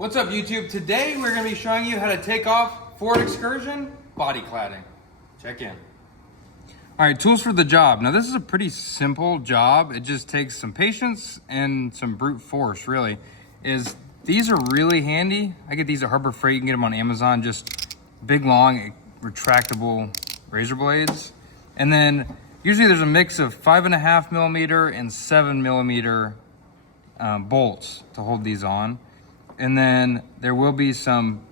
What's up, YouTube? Today we're going to be showing you how to take off Ford Excursion body cladding. Check in. All right, tools for the job. Now this is a pretty simple job. It just takes some patience and some brute force, really. These are really handy. I get these at Harbor Freight. You can get them on Amazon. Just big, long, retractable razor blades. And then usually there's a mix of 5.5 millimeter and 7 millimeter bolts to hold these on. And then there will be some,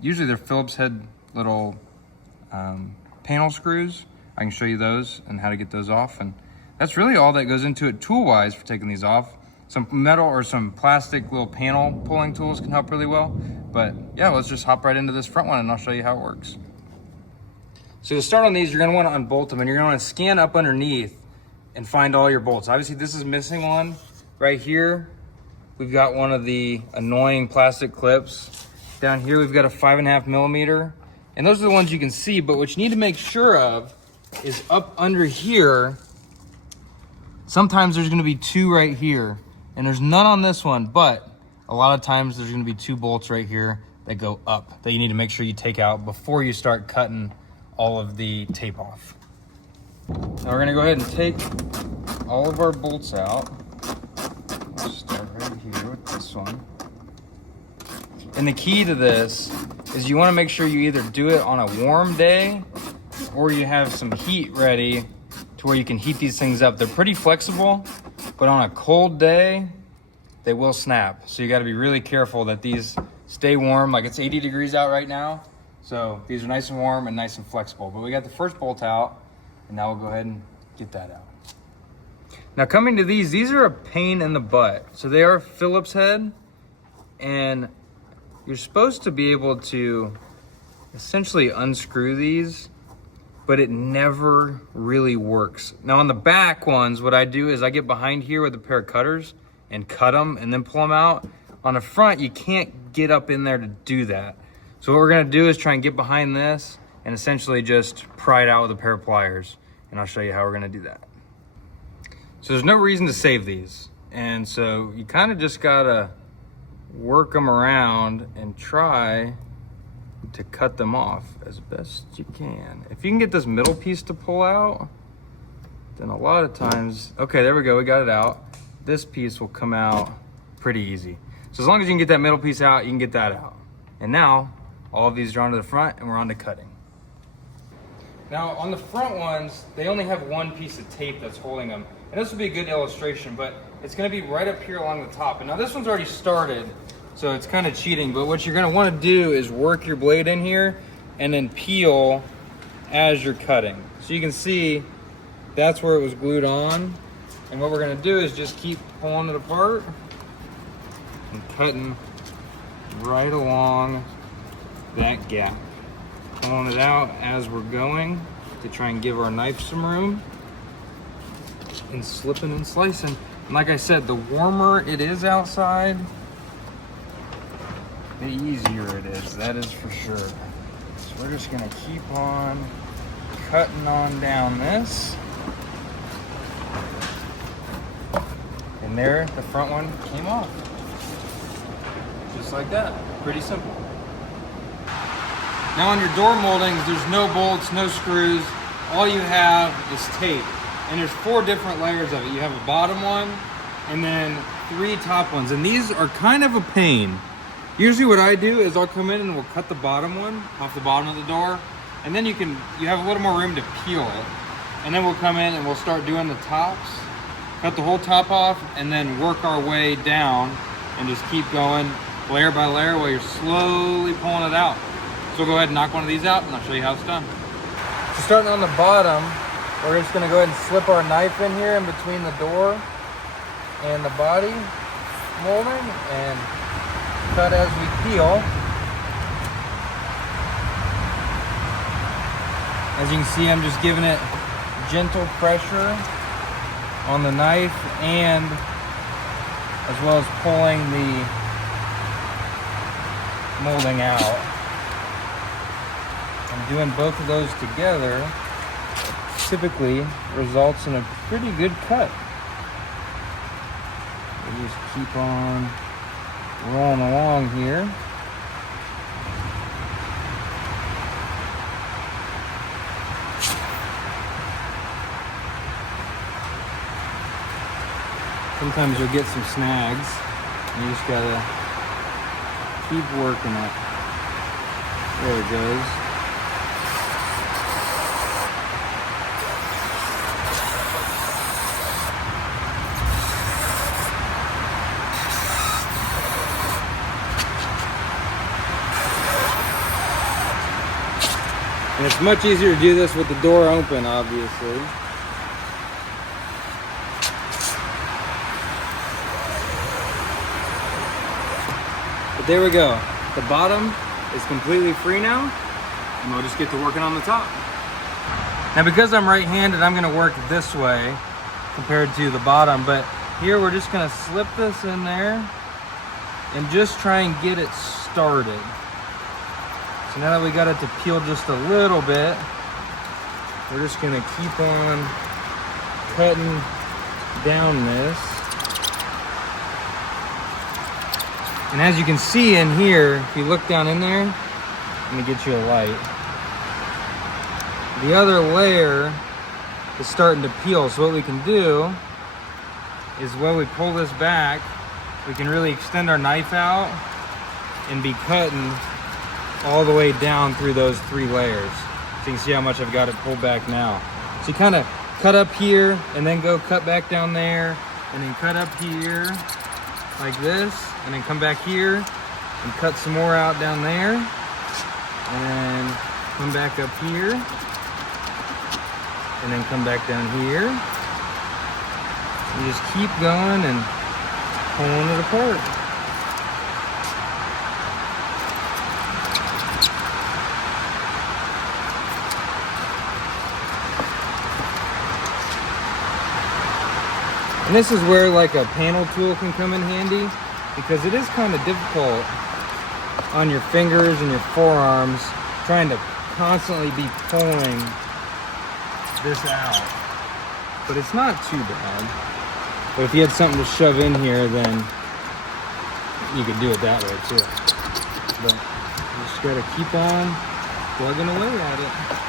usually they're Phillips head little panel screws. I can show you those and how to get those off. And that's really all that goes into it tool-wise for taking these off. Some metal or some plastic little panel pulling tools can help really well. But yeah, let's just hop right into this front one and I'll show you how it works. So to start on these, you're gonna wanna unbolt them and you're gonna wanna scan up underneath and find all your bolts. Obviously this is missing one right here. We've got one of the annoying plastic clips. Down here we've got a 5.5 millimeter. And those are the ones you can see, but what you need to make sure of is up under here, sometimes there's gonna be two right here, and there's none on this one, but a lot of times there's gonna be two bolts right here that go up that you need to make sure you take out before you start cutting all of the tape off. Now we're gonna go ahead and take all of our bolts out. I'll start right here with this one. And the key to this is you wanna make sure you either do it on a warm day or you have some heat ready to where you can heat these things up. They're pretty flexible, but on a cold day, they will snap. So you gotta be really careful that these stay warm. Like it's 80 degrees out right now. So these are nice and warm and nice and flexible. But we got the first bolt out, and now we'll go ahead and get that out. Now coming to these are a pain in the butt. So they are Phillips head, and you're supposed to be able to essentially unscrew these, but it never really works. Now on the back ones, what I do is I get behind here with a pair of cutters and cut them and then pull them out. On the front, you can't get up in there to do that. So what we're gonna do is try and get behind this and essentially just pry it out with a pair of pliers. And I'll show you how we're gonna do that. So there's no reason to save these. And so you kind of just gotta work them around and try to cut them off as best you can. If you can get this middle piece to pull out, then a lot of times, okay, there we go, we got it out. This piece will come out pretty easy. So as long as you can get that middle piece out, you can get that out. And now, all of these are onto the front and we're on to cutting. Now on the front ones, they only have one piece of tape that's holding them. And this would be a good illustration, but it's gonna be right up here along the top. And now this one's already started, so it's kind of cheating, but what you're gonna wanna do is work your blade in here and then peel as you're cutting. So you can see that's where it was glued on. And what we're gonna do is just keep pulling it apart and cutting right along that gap. Pulling it out as we're going to try and give our knife some room and slipping and slicing. And like I said, the warmer it is outside, the easier it is, that is for sure. So we're just gonna keep on cutting on down this. And there, the front one came off. Just like that, pretty simple. Now on your door moldings, there's no bolts, no screws. All you have is tape. And there's 4 different layers of it. You have a bottom one, and then 3 top ones. And these are kind of a pain. Usually what I do is I'll come in and we'll cut the bottom one off the bottom of the door. And then you have a little more room to peel it. And then we'll come in and we'll start doing the tops. Cut the whole top off and then work our way down and just keep going layer by layer while you're slowly pulling it out. So we'll go ahead and knock one of these out and I'll show you how it's done. So starting on the bottom, we're just gonna go ahead and slip our knife in here in between the door and the body molding and cut as we peel. As you can see, I'm just giving it gentle pressure on the knife and as well as pulling the molding out. And doing both of those together typically results in a pretty good cut. We just keep on rolling along here. Sometimes you'll get some snags. You just gotta keep working it. There it goes. And it's much easier to do this with the door open, obviously. But there we go. The bottom is completely free now, and we'll just get to working on the top. Now, because I'm right-handed, I'm gonna work this way compared to the bottom, but here we're just gonna slip this in there and just try and get it started. So now that we got it to peel just a little bit, we're just gonna keep on cutting down this. And as you can see in here, if you look down in there, let me get you a light. The other layer is starting to peel. So what we can do is when we pull this back, we can really extend our knife out and be cutting all the way down through those 3 layers. So you can see how much I've got it pulled back now. So you kind of cut up here and then go cut back down there and then cut up here like this and then come back here and cut some more out down there and then come back up here and then come back down here. You just keep going and pulling it apart. And this is where like a panel tool can come in handy, because it is kind of difficult on your fingers and your forearms trying to constantly be pulling this out. But it's not too bad. But if you had something to shove in here, then you could do it that way too. But you just gotta keep on plugging away at it.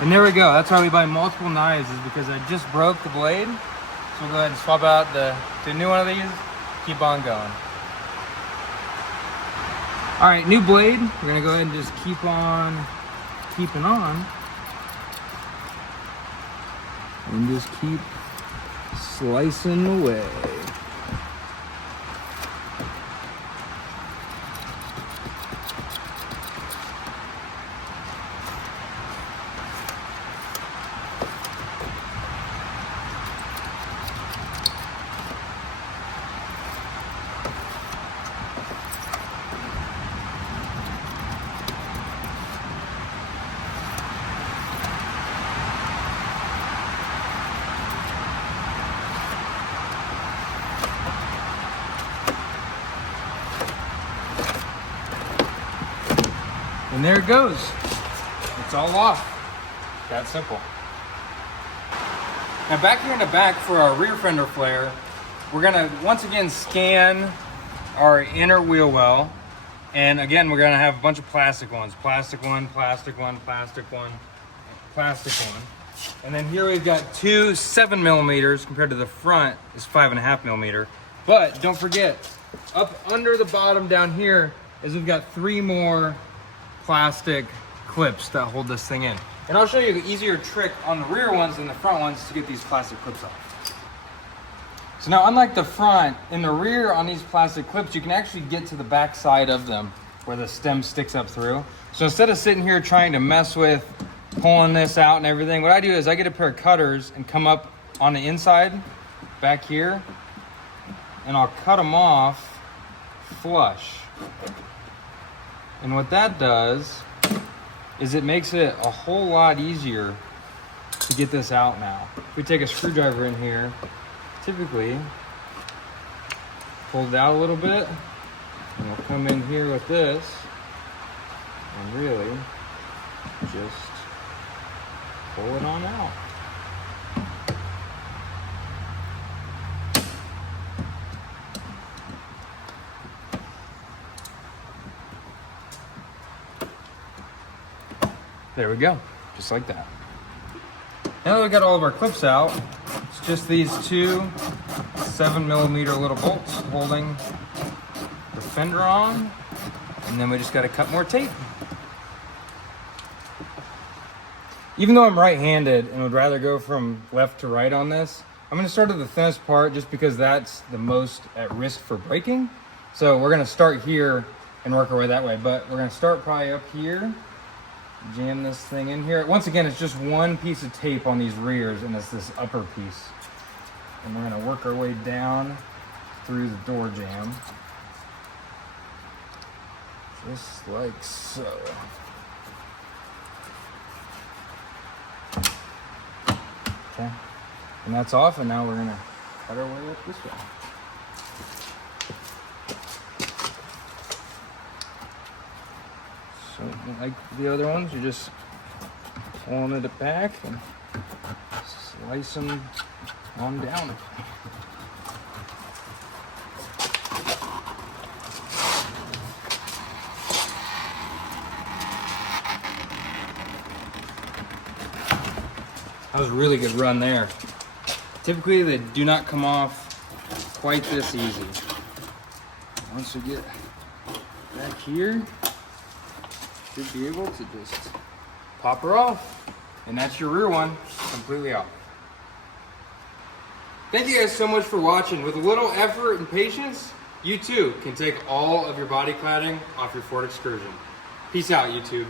And there we go. That's why we buy multiple knives, is because I just broke the blade. So we'll go ahead and swap out the new one of these. Keep on going. All right, new blade. We're gonna go ahead and just keep on keeping on. And just keep slicing away. And there it goes. It's all off. That simple. Now back here in the back for our rear fender flare, we're gonna once again scan our inner wheel well. And again, we're gonna have a bunch of plastic ones. Plastic one, plastic one, plastic one, plastic one. And then here we've got 2 7mm compared to the front is 5.5mm. But don't forget, up under the bottom down here is we've got 3 more plastic clips that hold this thing in. And I'll show you an easier trick on the rear ones than the front ones to get these plastic clips off. So now, unlike the front, in the rear on these plastic clips, you can actually get to the back side of them where the stem sticks up through. So instead of sitting here trying to mess with pulling this out and everything, what I do is I get a pair of cutters and come up on the inside back here, and I'll cut them off flush. And what that does is it makes it a whole lot easier to get this out now. If we take a screwdriver in here, typically pull it out a little bit, and we'll come in here with this and really just pull it on out. There we go, just like that. Now that we got all of our clips out, it's just these two 7mm little bolts holding the fender on, and then we just gotta cut more tape. Even though I'm right-handed and would rather go from left to right on this, I'm gonna start at the thinnest part just because that's the most at risk for breaking. So we're gonna start here and work our way that way, but we're gonna start probably up here. Jam this thing in here. Once again, it's just one piece of tape on these rears, and it's this upper piece. And we're gonna work our way down through the door jamb. Just like so. Okay, and that's off, and now we're gonna cut our way up this way. So like the other ones, you just pull them in the back and slice them on down. That was a really good run there. Typically they do not come off quite this easy. Once we get back here, should be able to just pop her off, and that's your rear one completely off. Thank you guys so much for watching. With a little effort and patience, you too can take all of your body cladding off your Ford Excursion. Peace out, YouTube.